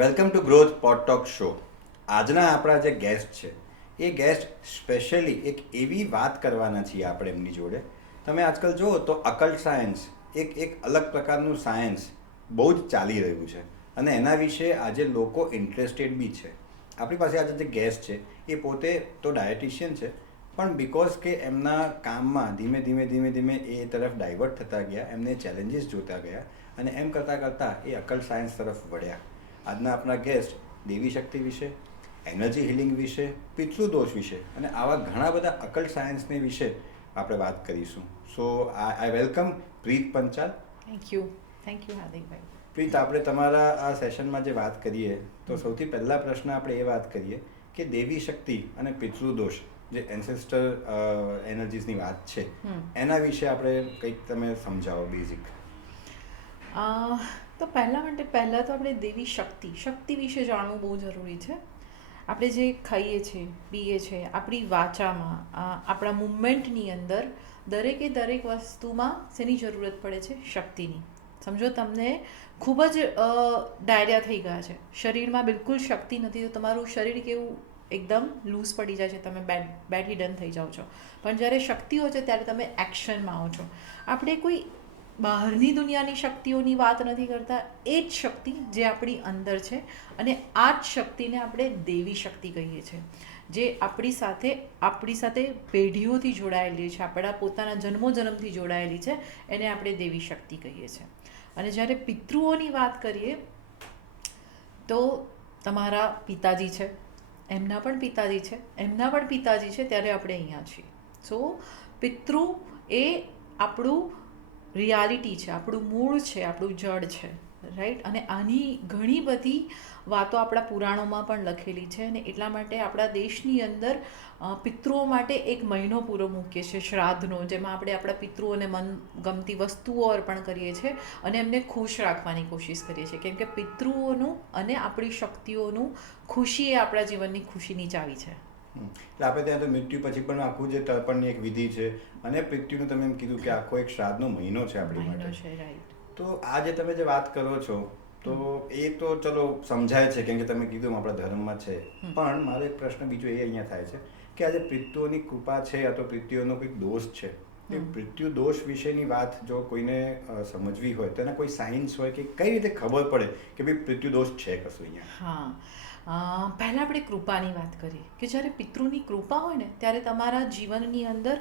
Welcome to growth podtalk show. આજના આપણા જે ગેસ્ટ છે એ ગેસ્ટ સ્પેશિયલી એક એવી વાત કરવાના છીએ આપણે એમની જોડે. તમે આજકાલ જુઓ તો અકલ્ટ સાયન્સ એક અલગ પ્રકારનું સાયન્સ બહુ જ ચાલી રહ્યું છે અને એના વિશે આજે લોકો ઇન્ટરેસ્ટેડ બી છે. આપણી પાસે આજે જે ગેસ્ટ છે એ પોતે તો ડાયટિશિયન છે, પણ બિકોઝ કે એમના કામમાં ધીમે ધીમે એ તરફ ડાયવર્ટ થતા ગયા, એમને ચેલેન્જીસ જોતા ગયા અને એમ કરતાં કરતાં એ અકલ્ટ સાયન્સ તરફ વળ્યા. આજના આપણા ગેસ્ટ દેવી શક્તિ વિશે, એનર્જી હિલિંગ વિશે, પિતૃદોષ વિશે અને આવા ઘણા બધા અકલ્ટ સાયન્સને વિશે આપણે વાત કરીશું. So I welcome Preet Panchal. Thank you હાર્દિકભાઈ. પ્રીત, આપણે તમારા આ સેશનમાં જે વાત કરીએ તો સૌથી પહેલા પ્રશ્ન આપણે એ વાત કરીએ કે દેવી શક્તિ અને પિતૃદોષ જે એન્સેસ્ટર એનર્જીસની વાત છે એના વિશે આપણે કંઈક તમે સમજાવો બેઝિક. તો પહેલાં તો આપણે દેવી શક્તિ વિશે જાણવું બહુ જરૂરી છે. આપણે જે ખાઈએ છીએ, પીએ છીએ, આપણી વાચામાં, આપણા મૂવમેન્ટની અંદર દરેક વસ્તુમાં શેની જરૂરત પડે છે? શક્તિની. સમજો તમને ખૂબ જ ડાયરિયા થઈ ગયા છે, શરીરમાં બિલકુલ શક્તિ નથી, તો તમારું શરીર કેવું એકદમ લૂઝ પડી જાય છે, તમે બેડ હિડન થઈ જાઓ છો. પણ જ્યારે શક્તિ હોય છે ત્યારે તમે એક્શનમાં આવો છો. આપણે કોઈ બહારની દુનિયાની શક્તિઓની વાત નથી કરતા, એ જ શક્તિ જે આપણી અંદર છે અને આ જ શક્તિને આપણે દેવી શક્તિ કહીએ છીએ, જે આપણી સાથે પેઢીઓથી જોડાયેલી છે, આપણા પોતાના જન્મોજન્મથી જોડાયેલી છે, એને આપણે દેવી શક્તિ કહીએ છીએ. અને જ્યારે પિતૃઓની વાત કરીએ તો તમારા પિતાજી છે, એમના પણ પિતાજી છે, એમના પણ પિતાજી છે, ત્યારે આપણે અહીંયા છીએ. સો પિતૃ એ આપણું રિયાલિટી છે, આપણું મૂળ છે, આપણું જડ છે, રાઈટ. અને આની ઘણી બધી વાતો આપણા પુરાણોમાં પણ લખેલી છે અને એટલા માટે આપણા દેશની અંદર પિતૃઓ માટે એક મહિનો પૂરો મૂકીએ છીએ શ્રાદ્ધનો, જેમાં આપણે આપણા પિતૃઓને મનગમતી વસ્તુઓ અર્પણ કરીએ છીએ અને એમને ખુશ રાખવાની કોશિશ કરીએ છીએ, કેમ કે પિતૃઓનું અને આપણી શક્તિઓનું ખુશી એ આપણા જીવનની ખુશીની ચાવી છે. એટલે આપણે ત્યાં તો મૃત્યુ પછી પણ આખું જે તર્પણની એક વિધિ છે અને મૃત્યુનું તમે એમ કીધું કે આખો એક શ્રાદ્ધનો મહિનો છે આપણી માટે. રાઈટ. તો આ જે તમે જે વાત કરો છો તો એ તો ચલો સમજાય છે, કેમ કે તમે કીધું આપણા ધર્મમાં છે. પણ મારો એક પ્રશ્ન બીજો એ અહીંયા થાય છે કે આજે પિતૃઓની કૃપા છે યા તો પિતૃઓનો કંઈક દોષ છે, એ મૃત્યુ દોષ વિશેની વાત જો કોઈને સમજવી હોય તો એના કોઈ સાયન્સ હોય કે કઈ રીતે ખબર પડે કે ભાઈ મૃત્યુ દોષ છે કશું અહીંયા? પહેલાં આપણે કૃપાની વાત કરીએ કે જ્યારે પિતૃની કૃપા હોય ને ત્યારે તમારા જીવનની અંદર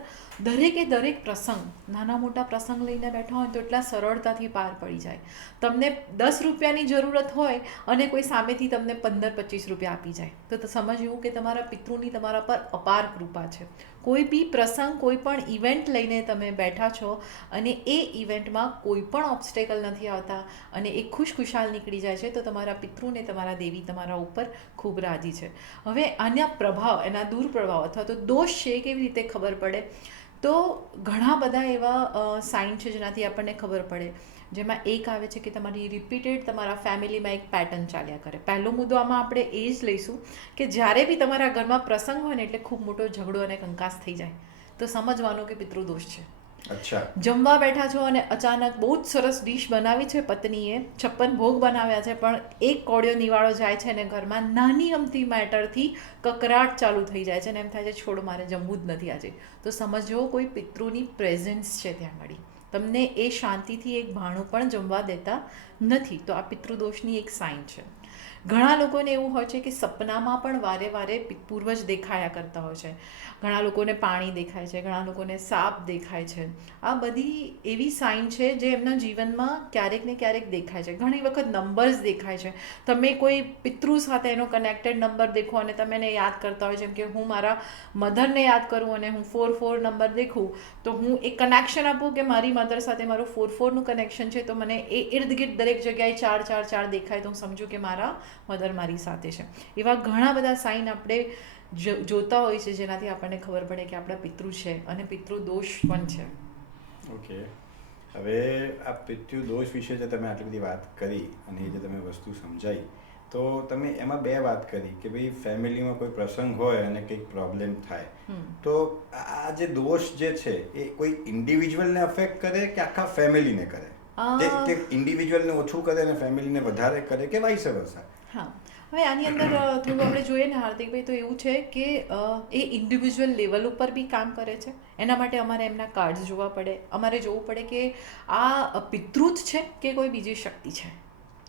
દરેક પ્રસંગ, નાના મોટા પ્રસંગ લઈને બેઠા હોય તો એટલા સરળતાથી પાર પડી જાય. તમને 10 રૂપિયાની જરૂરત હોય અને કોઈ સામેથી તમને 15-25 રૂપિયા આપી જાય તો સમજવું કે તમારા પિતૃની તમારા પર અપાર કૃપા છે. કોઈ બી પ્રસંગ, કોઈ પણ ઇવેન્ટ લઈને તમે બેઠા છો અને એ ઇવેન્ટમાં કોઈ પણ ઓબ્સ્ટેકલ નથી આવતા અને એ ખુશખુશાલ નીકળી જાય છે તો તમારા પિતૃને, તમારા દેવી તમારા ઉપર ખૂબ રાજી છે. હવે આના પ્રભાવ, એના દુર્પ્રભાવ અથવા તો દોષ છે કેવી રીતે ખબર પડે? તો ઘણા બધા એવા સાઇન છે જેનાથી આપણને ખબર પડે, જેમાં એક આવે છે કે તમારી રિપીટેડ તમારા ફેમિલીમાં એક પેટર્ન ચાલ્યા કરે. પહેલો મુદ્દો આમાં આપણે એ જ લઈશું કે જ્યારે બી તમારા ઘરમાં પ્રસંગ હોય ને એટલે ખૂબ મોટો ઝઘડો અને કંકાસ થઈ જાય તો સમજવાનું કે પિતૃદોષ છે. અચ્છા. જમવા બેઠા છો અને અચાનક બહુ જ સરસ ડીશ બનાવી છે પત્નીએ, 56 ભોગ બનાવ્યા છે, પણ એક કોળિયો નિવાળો જાય છે અને ઘરમાં નાની અમથી મેટરથી કકરાટ ચાલુ થઈ જાય છે અને એમ થાય છે છોડ, મારે જમવું જ નથી આજે, તો સમજો કોઈ પિતૃની પ્રેઝન્સ છે ત્યાં આગળ. તમને એ શાંતિથી એક ભાણું પણ જમવા દેતા નથી, તો આ પિતૃદોષની એક સાઇન છે. ઘણા લોકોને એવું હોય છે કે સપનામાં પણ વારે પૂર્વજ દેખાયા કરતા હોય છે. ઘણા લોકોને પાણી દેખાય છે, ઘણા લોકોને સાપ દેખાય છે. આ બધી એવી સાઇન છે જે એમના જીવનમાં ક્યારેક ને ક્યારેક દેખાય છે. ઘણી વખત નંબર્સ દેખાય છે. તમે કોઈ પિતૃ સાથે એનો કનેક્ટેડ નંબર દેખો અને તમે એને યાદ કરતા હોય, જેમ કે હું મારા મધરને યાદ કરું અને હું 4 નંબર દેખું તો હું એક કનેક્શન આપું કે મારી મધર સાથે મારું 4નું કનેક્શન છે, તો મને એ ઇર્દ ગિર્દ દરેક જગ્યાએ 4 દેખાય તો હું સમજું કે મારા મધર મારી સાથે છે. એવા ઘણા બધા સાઇન આપણે જોતા હોય છે જેનાથી આપણને ખબર પડે કે આપણા પિતૃ છે અને પિતૃ દોષ પણ છે. ઓકે. હવે આ પિતૃ દોષ વિશે જે તમે આટલી બધી વાત કરી અને એ જે તમે વસ્તુ સમજાવી, તો તમે એમાં 2 વાત કરી કે ભાઈ ફેમિલીમાં કોઈ પ્રસંગ હોય અને કંઈક પ્રોબ્લેમ થાય, તો આ જે દોષ જે છે એ કોઈ ઇન્ડિવિજ્યુઅલને અફેક્ટ કરે કે આખા ફેમિલીને કરે? તે ઇન્ડિવિજ્યુઅલને ઓછું કરે અને ફેમિલીને વધારે કરે કે વાઇસ વર્સા? હા, હવે આની અંદર થોડું આપણે જોઈએ ને હાર્દિકભાઈ, તો એવું છે કે એ ઇન્ડિવિજ્યુઅલ લેવલ ઉપર બી કામ કરે છે. એના માટે અમારે એમના કાર્ડ્સ જોવા પડે, અમારે જોવું પડે કે આ પિતૃ જ છે કે કોઈ બીજી શક્તિ છે,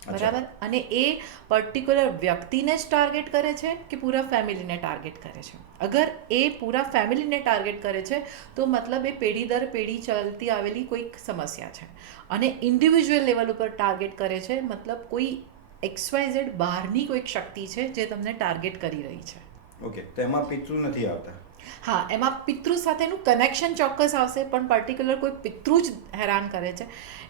બરાબર, અને એ પર્ટિક્યુલર વ્યક્તિને જ ટાર્ગેટ કરે છે કે પૂરા ફેમિલીને ટાર્ગેટ કરે છે. અગર એ પૂરા ફેમિલીને ટાર્ગેટ કરે છે તો મતલબ એ પેઢી દર પેઢી ચાલતી આવેલી કોઈક સમસ્યા છે. અને ઇન્ડિવિજ્યુઅલ લેવલ ઉપર ટાર્ગેટ કરે છે મતલબ કોઈ XYZ બહારની કોઈક શક્તિ છે જે તમને ટાર્ગેટ કરી રહી છે. ઓકે, તો એમાં પિતૃ નથી આવતા? હા, એમાં પિતૃ સાથેનું કનેક્શન ચોક્કસ આવશે, પણ પર્ટિક્યુલર કોઈ પિતૃ જ હેરાન કરે છે.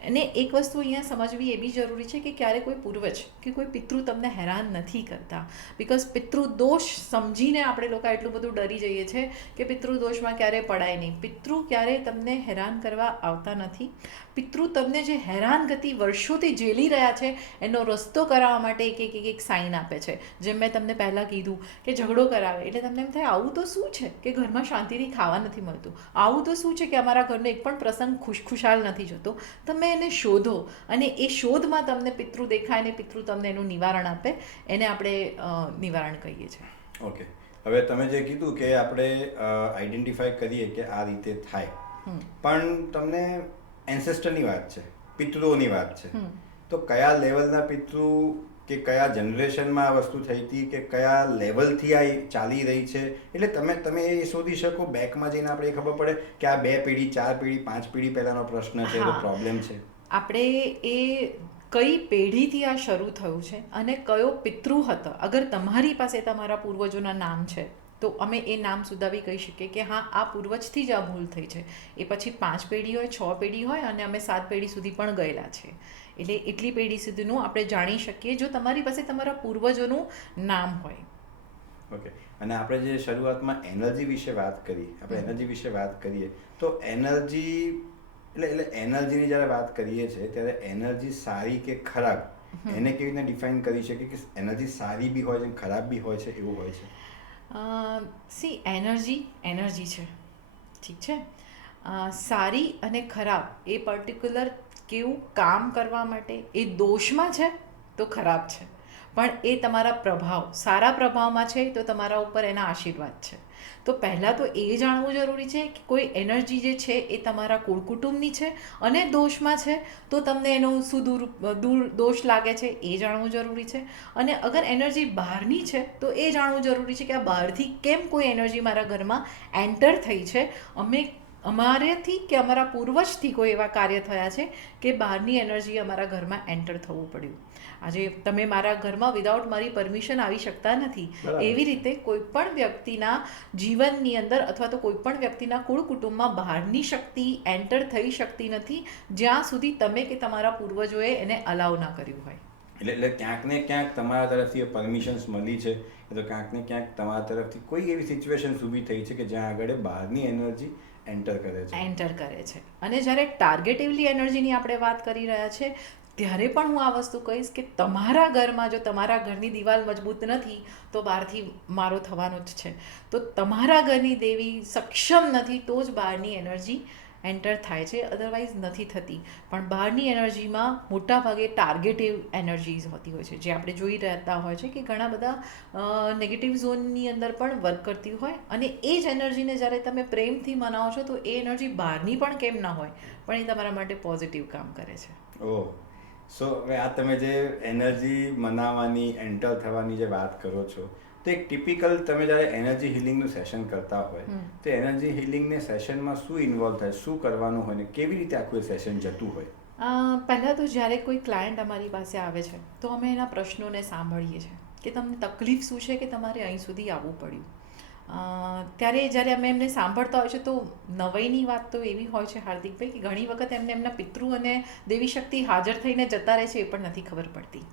અને એક વસ્તુ અહીંયા સમજવી એ બી જરૂરી છે કે ક્યારે કોઈ પૂર્વજ કે કોઈ પિતૃ તમને હેરાન નથી કરતા. બિકોઝ પિતૃ દોષ સમજીને આપણે લોકો એટલું બધું ડરી જઈએ છીએ કે પિતૃ દોષમાં ક્યારે પડાય નહીં. પિતૃ ક્યારેય તમને હેરાન કરવા આવતા નથી. પિતૃ તમને જે હેરાનગતિ વર્ષોથી ઝેલી રહ્યા છે એનો રસ્તો કરાવવા માટે એક સાઇન આપે છે. જેમ મેં તમને પહેલાં કીધું કે ઝઘડો કરાવે એટલે તમને એમ થાય આવું તો શું છે કે ઘરમાં શાંતિથી ખાવા નથી મળતું, આવું તો શું છે કે અમારા ઘરનો એક પણ પ્રસંગ ખુશખુશાલ નથી જતો. તમે એને શોધો અને એ શોધમાં તમને પિતૃ દેખાય ને પિતૃ તમને એનું નિવારણ આપે, એને આપણે નિવારણ કહીએ છીએ. ઓકે, હવે તમે જે કીધું કે આપણે આઈડેન્ટિફાઈ કરીએ કે આ રીતે થાય, પણ તમને એન્સેસ્ટરની વાત છે, પિતૃઓની વાત છે, તો કયા લેવલના પિતૃ કે કયા જનરેશનમાં આ વસ્તુ થઈ હતી કે કયા લેવલથી આ ચાલી રહી છે, એટલે તમે એ શોધી શકો. બેકમાં જઈને આપણે ખબર પડે કે આ 2 પેઢી 4 પેઢી 5 પેઢી પહેલાનો પ્રશ્ન છે, તો પ્રોબ્લેમ છે. આપણે એ કઈ પેઢીથી આ શરૂ થયું છે અને કયો પિતૃ હતો, અગર તમારી પાસે તમારા પૂર્વજોના નામ છે તો અમે એ નામ સુધાવી કહી શકીએ કે હા આ પૂર્વજથી જ આ ભૂલ થઈ છે. એ પછી 5 પેઢી હોય, 6 પેઢી હોય અને અમે 7 પેઢી સુધી પણ ગયેલા છે. એટલે એટલી પેઢી સુધીનું આપણે જાણી શકીએ જો તમારી પાસે તમારા પૂર્વજોનું નામ હોય. ઓકે, અને આપણે જે શરૂઆતમાં એનર્જી વિશે વાત કરી, આપણે એનર્જી વિશે વાત કરીએ તો એનર્જી એટલે એનર્જીની જ્યારે વાત કરીએ છીએ ત્યારે એનર્જી સારી કે ખરાબ એને કેવી રીતે ડિફાઇન કરી શકીએ કે એનર્જી સારી બી હોય છે ખરાબ બી હોય છે, એવું હોય છે? સી, એનર્જી છે, ઠીક છે. સારી અને ખરાબ એ પર્ટિક્યુલર કેવું કામ કરવા માટે એ દોષમાં છે તો ખરાબ છે, પણ એ તમારા પ્રભાવ સારા પ્રભાવમાં છે તો તમારા ઉપર એના આશીર્વાદ છે. તો પહેલાં તો એ જાણવું જરૂરી છે કે કોઈ એનર્જી જે છે એ તમારા કુળ કુટુંબની છે અને દોષમાં છે તો તમને એનો શું દૂર દોષ લાગે છે એ જાણવું જરૂરી છે. અને અગર એનર્જી બહારની છે તો એ જાણવું જરૂરી છે કે આ બહારથી કેમ કોઈ એનર્જી મારા ઘરમાં એન્ટર થઈ છે, અમારેથી કે અમારા પૂર્વજથી કોઈ એવા કાર્ય થયા છે કે બહારની એનર્જી અમારા ઘરમાં એન્ટર થવું પડ્યું. આજે તમે મારા ઘરમાં વિધાઉટ મારી પરમિશન આવી શકતા નથી. એવી રીતે કોઈ પણ વ્યક્તિના જીવનની અંદર અથવા તો કોઈ પણ વ્યક્તિના કુળ કુટુંબમાં બહારની શક્તિ એન્ટર થઈ શકતી નથી જ્યાં સુધી તમે કે તમારા પૂર્વજોએ એને અલાઉ ના કર્યું હોય. એટલે ક્યાંક ને ક્યાંક તમારા તરફથી પરમિશન્સ મળી છે, તો ક્યાંક ને ક્યાંક તમારા તરફથી કોઈ એવી સિચ્યુએશન ઊભી થઈ છે કે જ્યાં આગળ બહારની એનર્જી એન્ટર કરે છે. અને જ્યારે ટાર્ગેટિવલી એનર્જીની આપણે વાત કરી રહ્યા છે ત્યારે પણ હું આ વસ્તુ કહીશ કે તમારા ઘરમાં જો તમારા ઘરની દિવાલ મજબૂત નથી તો બહારથી મારો થવાનો જ છે. તો તમારા ઘરની દેવી સક્ષમ નથી તો જ બહારની એનર્જી એન્ટર થાય છે, અધરવાઇઝ નથી થતી. પણ બહારની એનર્જીમાં મોટાભાગે ટાર્ગેટિવ એનર્જીઝ હોતી હોય છે જે આપણે જોઈ રહેતા હોય છે કે ઘણા બધા નેગેટિવ ઝોનની અંદર પણ વર્ક કરતી હોય, અને એ જ એનર્જીને જ્યારે તમે પ્રેમથી મનાવો છો તો એ એનર્જી બહારની પણ કેમ ના હોય પણ એ તમારા માટે પોઝિટિવ કામ કરે છે. ઓહ, સો હવે આ તમે જે એનર્જી મનાવવાની એન્ટર થવાની જે વાત કરો છો તો એક ટિપિકલ તમે જ્યારે એનર્જી હિલિંગનું સેશન કરતા હોય તો એનર્જી હિલિંગને સેશનમાં શું ઇન્વોલ્વ થાય, શું કરવાનું હોય ને કેવી રીતે આખું સેશન જતું હોય? પહેલાં તો જ્યારે કોઈ ક્લાયન્ટ અમારી પાસે આવે છે તો અમે એના પ્રશ્નોને સાંભળીએ છીએ કે તમને તકલીફ શું છે કે તમારે અહીં સુધી આવવું પડ્યું. ત્યારે જ્યારે અમે એમને સાંભળતા હોય છે તો નવાઈની વાત તો એવી હોય છે હાર્દિકભાઈ કે ઘણી વખત એમને એમના પિતૃ અને દેવી શક્તિ હાજર થઈને જતા રહે છે એ પણ નથી ખબર પડતી.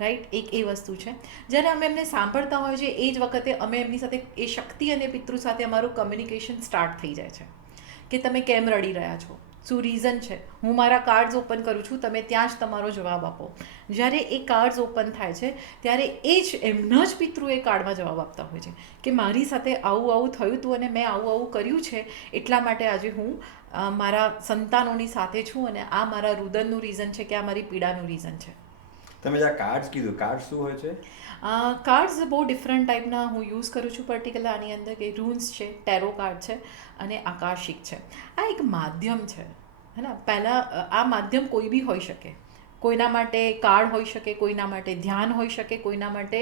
રાઈટ, એક એ વસ્તુ છે. જ્યારે અમે એમને સાંભળતા હોય છે એ જ વખતે અમે એમની સાથે એ શક્તિ અને પિતૃ સાથે અમારું કમ્યુનિકેશન સ્ટાર્ટ થઈ જાય છે કે તમે કેમ રડી રહ્યા છો, શું રીઝન છે. હું મારા કાર્ડ્સ ઓપન કરું છું, તમે ત્યાં જ તમારો જવાબ આપો. જ્યારે એ કાર્ડ્સ ઓપન થાય છે ત્યારે એ જ એમના જ પિતૃ એ કાર્ડમાં જવાબ આપતા હોય છે કે મારી સાથે આવું આવું થયું હતું અને મેં આવું આવું કર્યું છે એટલા માટે આજે હું મારા સંતાનોની સાથે છું અને આ મારા રુદનનું રીઝન છે કે આ મારી પીડાનું રીઝન છે. તમે જે આ કાર્ડ્સ કીધું, કાર્ડ શું હોય છે? કાર્ડ્સ બહુ ડિફરન્ટ ટાઈપના હું યુઝ કરું છું, પર્ટિક્યુલર આની અંદર કે રૂન્સ છે, ટેરો કાર્ડ છે અને આકાશિક છે. આ એક માધ્યમ છે, હે ને. પહેલાં આ માધ્યમ કોઈ બી હોઈ શકે. કોઈના માટે કાર્ડ હોઈ શકે, કોઈના માટે ધ્યાન હોઈ શકે, કોઈના માટે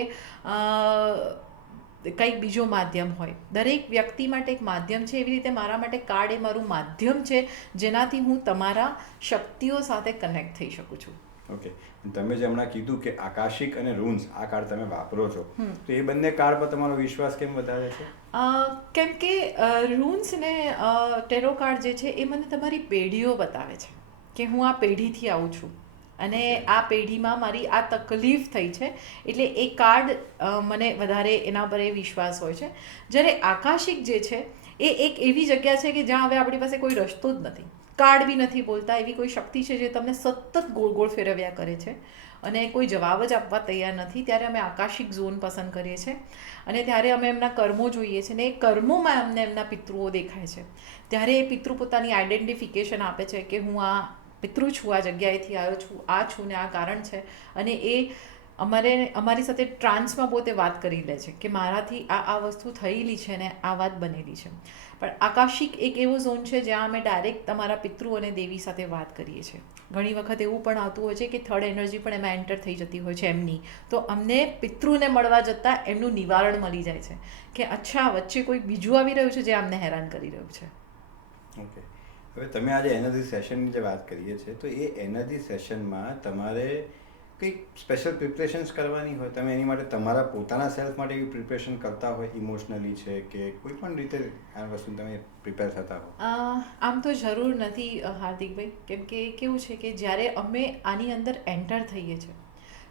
કંઈક બીજો માધ્યમ હોય. દરેક વ્યક્તિ માટે એક માધ્યમ છે. એવી રીતે મારા માટે કાર્ડ એ મારું માધ્યમ છે જેનાથી હું તમારા શક્તિઓ સાથે કનેક્ટ થઈ શકું છું. ઓકે, તમે જે હમણાં કીધું કે આકાશિક અને રૂન્સ આ કાર્ડ તમે વાપરો છો, તો એ બંને કાર્ડ પર તમારો વિશ્વાસ કેમ વધારે છે? કેમ કે રૂન્સ ને ટેરો કાર્ડ જે છે એ મને તમારી પેઢીઓ બતાવે છે કે હું આ પેઢીથી આવું છું અને આ પેઢીમાં મારી આ તકલીફ થઈ છે, એટલે એ કાર્ડ મને વધારે એના પર એ વિશ્વાસ હોય છે. જ્યારે આકાશિક જે છે એ એક એવી જગ્યા છે કે જ્યાં હવે આપણી પાસે કોઈ રસ્તો જ નથી. કાર્ડ બી નથી બોલતા, એવી કોઈ શક્તિ છે જે તમને સતત ગોળ ગોળ ફેરવ્યા કરે છે અને કોઈ જવાબ જ આપવા તૈયાર નથી. ત્યારે અમે આકાશિક ઝોન પસંદ કરીએ છીએ અને ત્યારે અમે એમના કર્મો જોઈએ છીએ ને એ કર્મોમાં અમને એમના પિતૃઓ દેખાય છે. ત્યારે એ પિતૃ પોતાની આઈડેન્ટિફિકેશન આપે છે કે હું આ પિતૃ છું, આ જગ્યાએથી આવ્યો છું, આ છું ને આ કારણ છે. અને એ અમારી સાથે ટ્રાન્સમાં પોતે વાત કરી લે છે કે મારાથી આ વસ્તુ થયેલી છે ને આ વાત બનેલી છે. પણ આકાશિક એક એવો ઝોન છે જ્યાં અમે ડાયરેક્ટ તમારા પિતૃ અને દેવી સાથે વાત કરીએ છીએ. ઘણી વખત એવું પણ આવતું હોય છે કે થર્ડ એનર્જી પણ એમાં એન્ટર થઈ જતી હોય છે એમની, તો અમને પિતૃને મળવા જતાં એમનું નિવારણ મળી જાય છે કે અચ્છા વચ્ચે કોઈ બીજું આવી રહ્યું છે જે અમને હેરાન કરી રહ્યું છે. ઓકે, હવે તમે આજે એનર્જી સેશનની જે વાત કરીએ છીએ, તો એ એનર્જી સેશનમાં તમારે કંઈક સ્પેશિયલ પ્રિપરેશન્સ કરવાની હોય, તમે એની માટે તમારા પોતાના સેલ્ફ માટે એવી પ્રિપરેશન કરતા હોય, ઇમોશનલી છે કે કોઈ પણ રીતે આ વસ્તુ તમે પ્રિપેર થતા હો? આમ તો જરૂર નથી હાર્દિકભાઈ, કેમ કે કેવું છે કે જ્યારે અમે આની અંદર એન્ટર થઈએ છીએ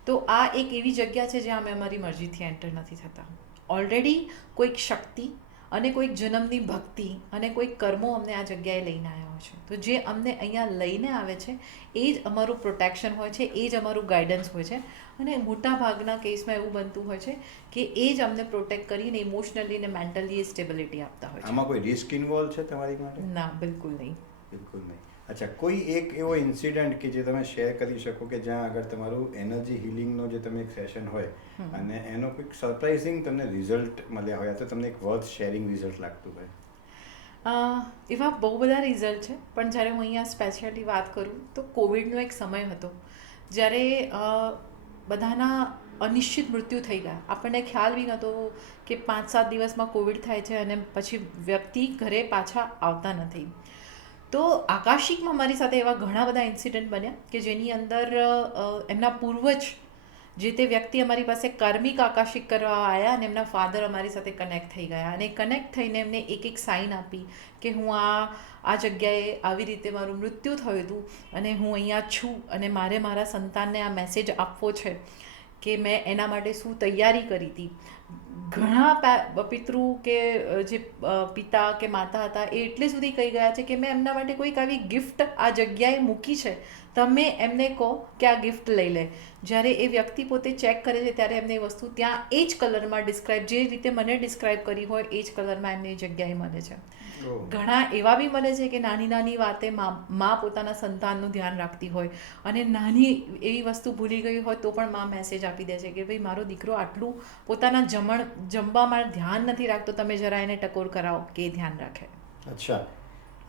તો આ એક એવી જગ્યા છે જ્યાં અમે અમારી મરજીથી એન્ટર નથી થતા. ઓલરેડી કોઈક શક્તિ અને કોઈક જન્મની ભક્તિ અને કોઈક કર્મો અમને આ જગ્યાએ લઈને આવ્યા હોય છે. તો જે અમને અહીંયા લઈને આવે છે એ જ અમારું પ્રોટેક્શન હોય છે, એ જ અમારું ગાઈડન્સ હોય છે. અને મોટા ભાગના કેસમાં એવું બનતું હોય છે કે એ જ અમને પ્રોટેક્ટ કરીને ઇમોશનલી અને મેન્ટલી એ સ્ટેબિલિટી આપતા હોય છે. આમાં કોઈ રિસ્ક ઇન્વોલ્વ છે તમારી માટે? ના, બિલકુલ નહીં. બિલકુલ નહીં. અચ્છા, કોઈ એક એવો ઇન્સિડન્ટ કે જે તમે શેર કરી શકો કે જ્યાં આગળ તમારું એનર્જી હિલિંગનો જે તમે એક સેશન હોય અને એનો કોઈક સરપ્રાઇઝિંગ તમને રિઝલ્ટ મળ્યા હોય, તો તમને એક વર્થ શેરિંગ રિઝલ્ટ લાગતું હોય? એવા બહુ બધા રિઝલ્ટ છે, પણ જ્યારે હું અહીંયા સ્પેશિયલી વાત કરું તો કોવિડનો એક સમય હતો જ્યારે બધાના અનિશ્ચિત મૃત્યુ થઈ ગયા. આપણને ખ્યાલ બી નહોતો કે 5-7 દિવસમાં કોવિડ થાય છે અને પછી વ્યક્તિ ઘરે પાછા આવતા નથી. તો આકાશિકમાં મારી સાથે એવા ઘણા બધા ઇન્સિડન્ટ બન્યા કે જેની અંદર એમના પૂર્વજ જે તે વ્યક્તિ અમારી પાસે કાર્મિક આકાશિક કરવા આવ્યા અને એમના ફાધર અમારી સાથે કનેક્ટ થઈ ગયા અને કનેક્ટ થઈને એમને એક એક સાઇન આપી કે હું આ જગ્યાએ આવી રીતે મારું મૃત્યુ થયું હતું અને હું અહીંયા છું અને મારે મારા સંતાનને આ મેસેજ આપવો છે કે મેં એના માટે શું તૈયારી કરી હતી. ઘણા પિતૃ કે જે પિતા કે માતા હતા એ એટલે સુધી કહી ગયા છે કે મેં એમના માટે કોઈક આવી ગિફ્ટ આ જગ્યાએ મૂકી છે, તમે એમને કહો કે આ ગિફ્ટ લઈ લે. જ્યારે એ વ્યક્તિ પોતે ચેક કરે છે ત્યારે એમને એ વસ્તુ ત્યાં એ જ કલરમાં ડિસ્ક્રાઇબ, જે રીતે મને ડિસ્ક્રાઇબ કરી હોય એ જ કલરમાં એમને એ જગ્યાએ મળે છે. ઘણા એવા બી મળે છે કે નાની નાની વાતે માં પોતાના સંતાનનું ધ્યાન રાખતી હોય અને નાની એવી વસ્તુ ભૂલી ગઈ હોય તો પણ માં મેસેજ આપી દે છે કે ભાઈ મારો દીકરો આટલું પોતાના જમવામાં ધ્યાન નથી રાખતો, તમે જરા એને ટકોર કરાવો કે એ ધ્યાન રાખે. અચ્છા,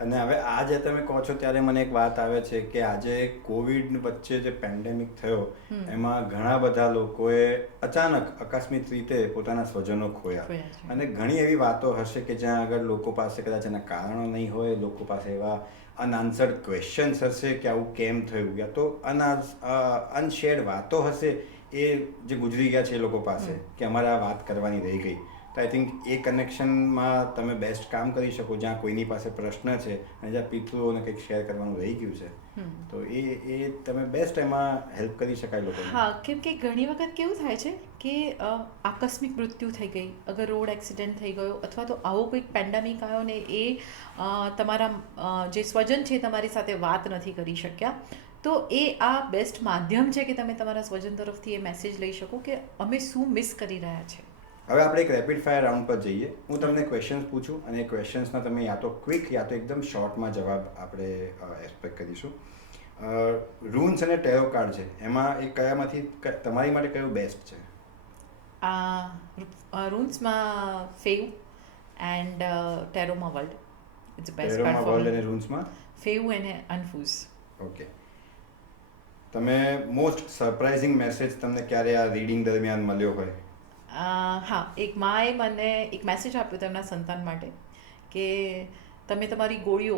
અને હવે આ જે તમે કહો છો ત્યારે મને એક વાત આવે છે કે આજે કોવિડ વચ્ચે જે પેન્ડેમિક થયો એમાં ઘણા બધા લોકોએ અચાનક આકસ્મિક રીતે પોતાના સ્વજનો ખોયા અને ઘણી એવી વાતો હશે કે જ્યાં આગળ લોકો પાસે કદાચ એના કારણો નહીં હોય, લોકો પાસે એવા અનઆન્સર્ડ ક્વેશ્ચન્સ હશે કે આવું કેમ થયું, યા તો અનશેર્ડ વાતો હશે એ જે ગુજરી ગયા છે એ લોકો પાસે કે અમારે આ વાત કરવાની રહી ગઈ. તો આઈ થિંક એ કનેક્શનમાં તમે બેસ્ટ કામ કરી શકો જ્યાં કોઈની પાસે પ્રશ્ન છે અને જ્યાં પિતૃઓને કંઈક શેર કરવાનું રહી ગયું છે, તો એ તમે બેસ્ટ એમાં હેલ્પ કરી શકાય લોકોને. હા, કેમ કે ઘણી વખત કેવું થાય છે કે આકસ્મિક મૃત્યુ થઈ ગઈ, અગર રોડ એક્સિડન્ટ થઈ ગયો અથવા તો આવો કોઈક પેન્ડેમિક આવ્યો ને એ તમારા જે સ્વજન છે તમારી સાથે વાત નથી કરી શક્યા, તો એ આ બેસ્ટ માધ્યમ છે કે તમે તમારા સ્વજન તરફથી એ મેસેજ લઈ શકો કે અમે શું મિસ કરી રહ્યા છે. હવે આપણે એક રેપિડ ફાયર રાઉન્ડ પર જઈએ. હું તમને ક્વેશ્ચન્સ પૂછું અને એ ક્વેશ્ચન્સના તમે યા તો ક્વિક યા તો એકદમ શોર્ટમાં જવાબ આપણે એક્સપેક્ટ કરીશું. રૂન્સ અને ટેરો કાર્ડ છે એમાં એ કયામાંથી તમારી માટે કયું બેસ્ટ છે? રૂન્સમાં ફેવ એન્ડ ટેરોમાં વર્લ્ડ ઇટ્સ બેસ્ટ ટેરોમાં કાર્ડ ફોર વર્લ્ડ અને રૂન્સમાં ફેવ અને અનફૂઝ. ઓકે. તમે મોસ્ટ સરપ્રાઇઝિંગ મેસેજ તમને ક્યારે આ રીડિંગ દરમિયાન મળ્યો હોય? હા, એક માએ મને એક મેસેજ આપ્યો તેમના સંતાન માટે કે તમે તમારી ગોળીઓ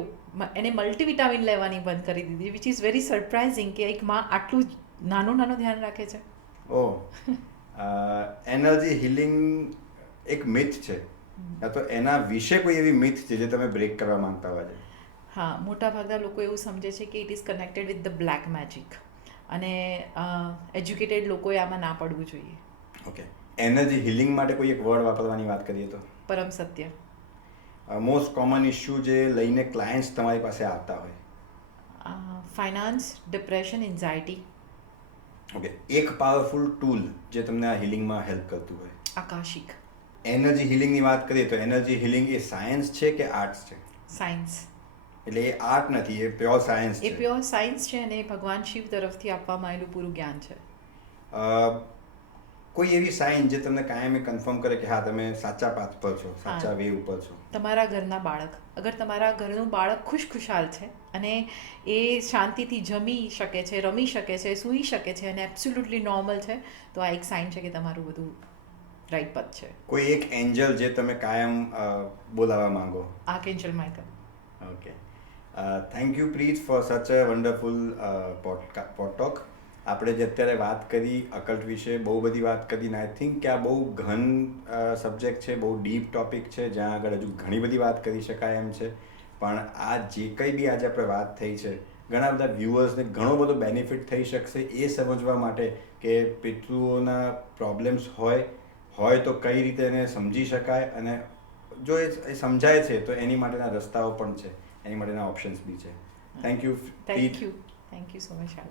એને મલ્ટીવિટામિન લેવાની બંધ કરી દીધી, વિચ ઇઝ વેરી સરપ્રાઇઝિંગ કે એક માં આટલું નાનું ધ્યાન રાખે છે. એનર્જી હિલિંગ એક મિથ છે, તો એના વિશે કોઈ એવી મિથ છે જે તમે બ્રેક કરવા માંગતા હોય છે? હા, મોટાભાગના લોકો એવું સમજે છે કે it is connected with the black magic અને એજ્યુકેટેડ લોકોએ આમાં ના પડવું જોઈએ. ઓકે. એનર્જી હિલિંગ માટે કોઈ એક વર્ડ વાપરવાની વાત કરીએ તો? પરમ સત્ય. મોસ્ટ કોમન ઇશ્યુ જે લઈને ક્લાયન્ટ્સ તમારી પાસે આવતા હોય? Finance, depression, anxiety. ઓકે. એક પાવરફુલ ટૂલ જે તમને આ હિલિંગમાં હેલ્પ કરતું હોય? આકાશિક. એનર્જી હિલિંગની વાત કરીએ તો એનર્જી હિલિંગ એ સાયન્સ છે કે આર્ટ્સ છે? સાયન્સ. એટલે એ આર્ટ નથી, એ પ્યોર સાયન્સ એ છે. પ્યોર સાયન્સ છે અને ભગવાન શિવ તરફથી આપવામાં આવેલું પૂરું જ્ઞાન છે. કોઈ એવી સાઇન જે તમને કાયમી કન્ફર્મ કરે કે હા તમે સાચા પાથ પર છો, સાચા વે ઉપર છો? તમારા ઘરના બાળક, અગર તમારા ઘરનું બાળક ખુશખુશાલ છે અને એ શાંતિથી જમી શકે છે, રમી શકે છે, સૂઈ શકે છે અને એબ્સોલ્યુટલી નોર્મલ છે, તો આ એક સાઇન છે કે તમારું બધું રાઈટ પથ છે. કોઈ એક એન્જલ જે તમે કાયમ બોલાવવા માંગો? Archangel Michael. Okay. Thank you Preet for such a wonderful પોડટોક. આપણે જે અત્યારે વાત કરી અકલ્ટ વિશે બહુ બધી વાત કરી ને આઈ થિંક કે આ બહુ ઘન સબ્જેક્ટ છે, બહુ ડીપ ટોપિક છે, જ્યાં આગળ હજુ ઘણી બધી વાત કરી શકાય એમ છે. પણ આ જે કંઈ બી આજે આપણે વાત થઈ છે, ઘણા બધા વ્યુઅર્સને ઘણો બધો બેનિફિટ થઈ શકશે એ સમજવા માટે કે પિતૃઓના પ્રોબ્લેમ્સ હોય તો કઈ રીતે એને સમજી શકાય, અને જો એ સમજાય છે તો એની માટેના રસ્તાઓ પણ છે, એની માટેના ઓપ્શન્સ બી છે. Thank you. Thank you so much.